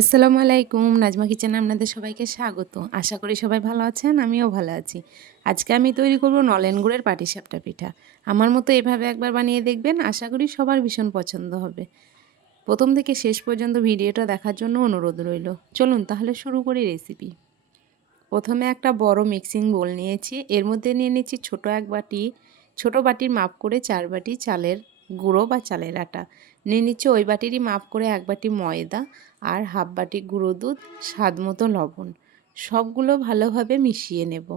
আসসালামু আলাইকুম, নাজমা কিচেনে আপনাদের সবাইকে স্বাগত। আশা করি সবাই ভালো আছেন, আমিও ভালো আছি। আজকে আমি তৈরি করব নলেন গুড়ের পাটিসাপটা পিঠা। আমার মতো এভাবে একবার বানিয়ে দেখবেন, আশা করি সবার ভীষণ পছন্দ হবে। প্রথম থেকে শেষ পর্যন্ত ভিডিওটা দেখার জন্য অনুরোধ রইল। চলুন তাহলে শুরু করি রেসিপি। প্রথমে একটা বড় মিক্সিং বোল নিয়েছি, এর মধ্যে নিয়ে নিচ্ছি ছোট বাটির মাপ করে 4 বাটি চালের গুঁড়ো বা চালের আটা নিয়ে নিচ্ছি। ওই বাটিরই মাপ করে 1 বাটি ময়দা আর হাফ বাটি গুঁড়ো দুধ, স্বাদ মতো লবণ। সবগুলো ভালোভাবে মিশিয়ে নেব।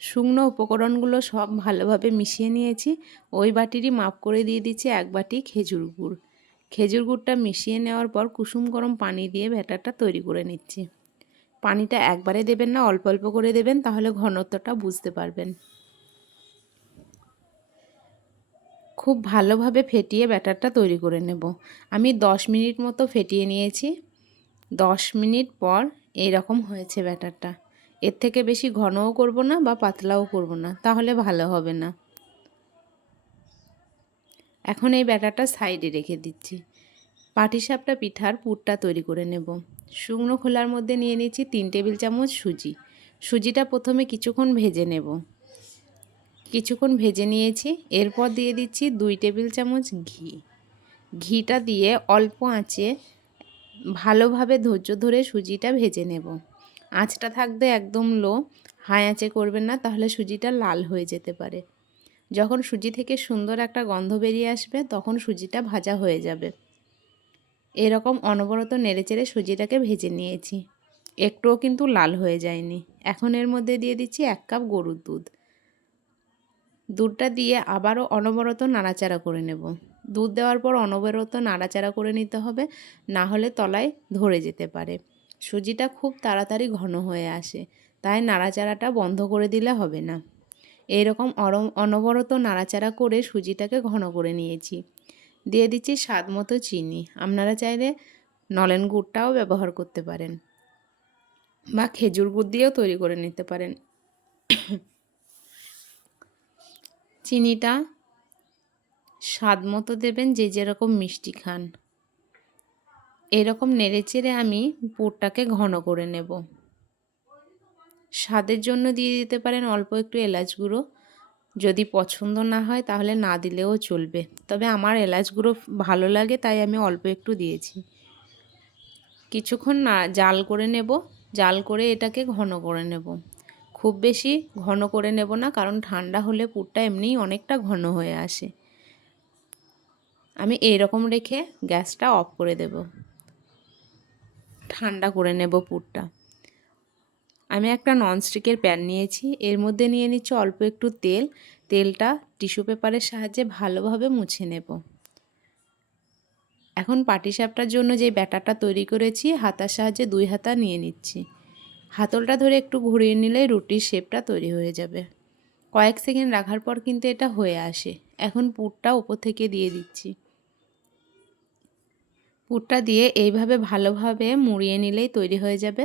শুকনো উপকরণগুলো সব ভালোভাবে মিশিয়ে নিয়েছি। ওই বাটিরই মাপ করে দিয়ে দিচ্ছি 1 বাটি খেজুর গুড়। খেজুর গুড়টা মিশিয়ে নেওয়ার পর কুসুম গরম পানি দিয়ে ব্যাটারটা তৈরি করে নিচ্ছি। পানিটা একবারে দেবেন না, অল্প অল্প করে দেবেন, তাহলে ঘনত্বটা বুঝতে পারবেন। খুব ভালোভাবে ফেটিয়ে ব্যাটারটা তৈরি করে নেব। আমি 10 মিনিট মতো ফেটিয়ে নিয়েছি। 10 মিনিট পর এই রকম হয়েছে ব্যাটারটা। এর থেকে বেশি ঘনও করব না বা পাতলাও করব না, তাহলে ভালো হবে না। এখন এই ব্যাটারটা সাইডে রেখে দিচ্ছি। পাটিসাপটা পিঠার পুরটা তৈরি করে নেব। শুকনো খোলার মধ্যে নিয়ে নিচ্ছি 3 টেবিল চামচ সুজি। সুজিটা প্রথমে কিছুক্ষণ ভেজে নেব। কিছুক্ষণ ভেজে নিয়েছি। এরপর দিয়ে দিচ্ছি 2 টেবিল চামচ ঘি। ঘিটা দিয়ে অল্প আঁচে ভালোভাবে ধৈর্য ধরে সুজিটা ভেজে নেব। আঁচটা থাকবে একদম লো, হাই আঁচে করবেন না, তাহলে সুজিটা লাল হয়ে যেতে পারে। যখন সুজি থেকে সুন্দর একটা গন্ধ বেরিয়ে আসবে, তখন সুজিটা ভাজা হয়ে যাবে। এরকম অনবরত নেড়েচেড়ে সুজিটাকে ভেজে নিয়েছি, একটুও কিন্তু লাল হয়ে যায়নি। এখন এর মধ্যে দিয়ে দিচ্ছি 1 কাপ গরুর দুধ। দুধটা দিয়ে আবারও অনবরত নাড়াচাড়া করে নেব। দুধ দেওয়ার পর অনবরত নাড়াচাড়া করে নিতে হবে, না হলে তলায় ধরে যেতে পারে। সুজিটা খুব তাড়াতাড়ি ঘন হয়ে আসে, তাই নাড়াচাড়াটা বন্ধ করে দিলে হবে না। এইরকম অনবরত নাড়াচাড়া করে সুজিটাকে ঘন করে নিয়েছি। দিয়ে দিচ্ছি স্বাদ মতো চিনি। আপনারা চাইলে নলেন গুড়টাও ব্যবহার করতে পারেন বা খেজুর গুড় দিয়েও তৈরি করে নিতে পারেন। চিনিটা স্বাদ মতো দেবেন, যে যেরকম মিষ্টি খান। এরকম নেড়েচেড়ে আমি পুরটাকে ঘন করে নেব। স্বাদের জন্য দিয়ে দিতে পারেন অল্প একটু এলাচ গুঁড়ো। যদি পছন্দ না হয় তাহলে না দিলেও চলবে, তবে আমার এলাচ গুঁড়ো ভালো লাগে, তাই আমি অল্প একটু দিয়েছি। কিছুক্ষণ না জাল করে নেব। জাল করে এটাকে ঘন করে নেব। খুব বেশি ঘন করে নেব না, কারণ ঠান্ডা হলে পুরটা এমনিই অনেকটা ঘন হয়ে আসে। আমি এইরকম রেখে গ্যাসটা অফ করে দেব। ঠান্ডা করে নেব পুরটা। আমি একটা ননস্টিকের প্যান নিয়েছি, এর মধ্যে নিয়ে নিচ্ছি অল্প একটু তেল। তেলটা টিস্যু পেপারের সাহায্যে ভালোভাবে মুছে নেব। এখন পাটিসাপটার জন্য যে ব্যাটারটা তৈরি করেছি, হাতার সাহায্যে 2 হাতা নিয়ে নিচ্ছি। হাতলটা ধরে একটু ঘুরিয়ে নিলেই রুটির শেপটা তৈরি হয়ে যাবে। কয়েক সেকেন্ড রাখার পর কিন্তু এটা হয়ে আসে। এখন পুরটা উপর থেকে দিয়ে দিচ্ছি। পুরটা দিয়ে এইভাবে ভালোভাবে মুড়িয়ে নিলেই তৈরি হয়ে যাবে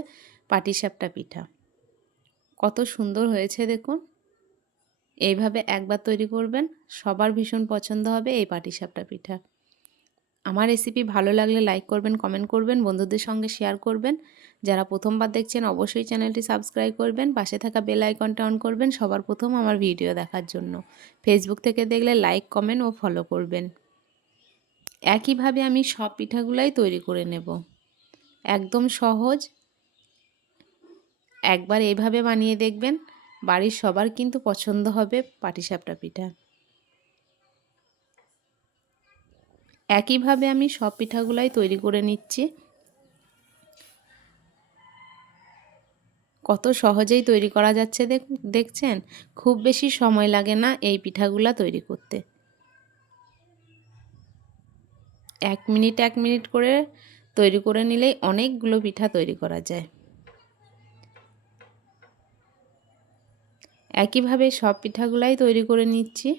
পাটিসাপটা পিঠা। কত সুন্দর হয়েছে দেখুন। এইভাবে একবার তৈরি করবেন, সবার ভীষণ পছন্দ হবে এই পাটিসাপটা পিঠা। আমার রেসিপি ভালো লাগলে লাইক করবেন, কমেন্ট করবেন, বন্ধুদের সঙ্গে শেয়ার করবেন। যারা প্রথমবার দেখছেন অবশ্যই চ্যানেলটি সাবস্ক্রাইব করবেন, পাশে থাকা বেল আইকনটা অন করবেন সবার প্রথম আমার ভিডিও দেখার জন্য। ফেসবুক থেকে দেখলে লাইক, কমেন্ট ও ফলো করবেন। একইভাবে আমি সব পিঠাগুলাই তৈরি করে নেব। একদম সহজ, একবার এইভাবে বানিয়ে দেখবেন, বাড়ির সবার কিন্তু পছন্দ হবে পাটিসাপটা পিঠা। একইভাবে আমি সব পিঠাগুলাই তৈরি করে নিচ্ছি। কত সহজেই তৈরি করা যাচ্ছে দেখছেন। খুব বেশি সময় লাগে না এই পিঠাগুলা তৈরি করতে। 1 মিনিট 1 মিনিট করে তৈরি করে নিলেই অনেকগুলো পিঠা তৈরি করা যায়। একইভাবে সব পিঠাগুলাই তৈরি করে নিচ্ছি।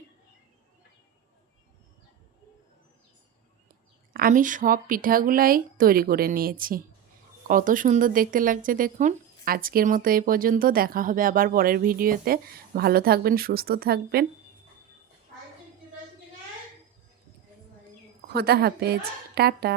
আমি সব পিঠাগুলাই তৈরি করে নিয়েছি। কত সুন্দর দেখতে লাগছে দেখুন। আজকের মতো এই পর্যন্ত, দেখা হবে আবার পরের ভিডিওতে। ভালো থাকবেন, সুস্থ থাকবেন। খোদা হাফেজ, টাটা।